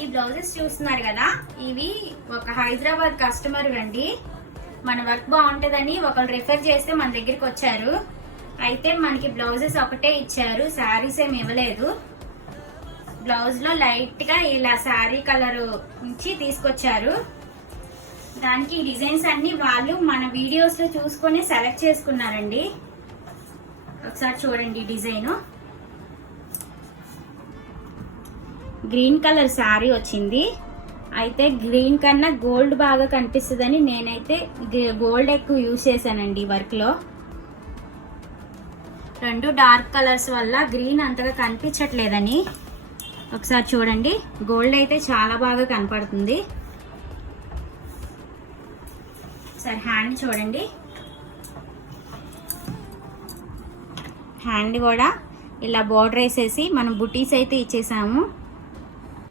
ఈ బ్లౌజెస్ చూస్తున్నారు కదా, ఇవి ఒక హైదరాబాద్ కస్టమర్ అండి. మన వర్క్ బాగుంటదని ఒకరు రిఫర్ చేస్తే మన దగ్గరికి వచ్చారు. అయితే మనకి బ్లౌజెస్ ఒకటే ఇచ్చారు, శారీస్ ఏమి ఇవ్వలేదు. బ్లౌజ్ లో లైట్ గా ఇలా శారీ కలర్ నుంచి తీసుకొచ్చారు. దానికి ఈ డిజైన్స్ అన్ని వాళ్ళు మన వీడియోస్ లో చూసుకొని సెలెక్ట్ చేసుకున్నారండి. ఒకసారి చూడండి డిజైన్. గ్రీన్ కలర్ శారీ వచ్చింది. అయితే గ్రీన్ కన్నా గోల్డ్ బాగా కనిపిస్తుందని నేనైతే గోల్డ్ ఎక్కువ యూజ్ చేశానండి వర్క్ లో. రెండు డార్క్ కలర్స్ వల్ల గ్రీన్ అంతగా కనిపించట్లేదని. ఒకసారి చూడండి, గోల్డ్ అయితే చాలా బాగా కనపడుతుంది. ఒకసారి హ్యాండ్ చూడండి. హ్యాండ్ కూడా ఇలా బోర్డర్ వేసేసి మనం బుటీస్ అయితే ఇచ్చేసాము.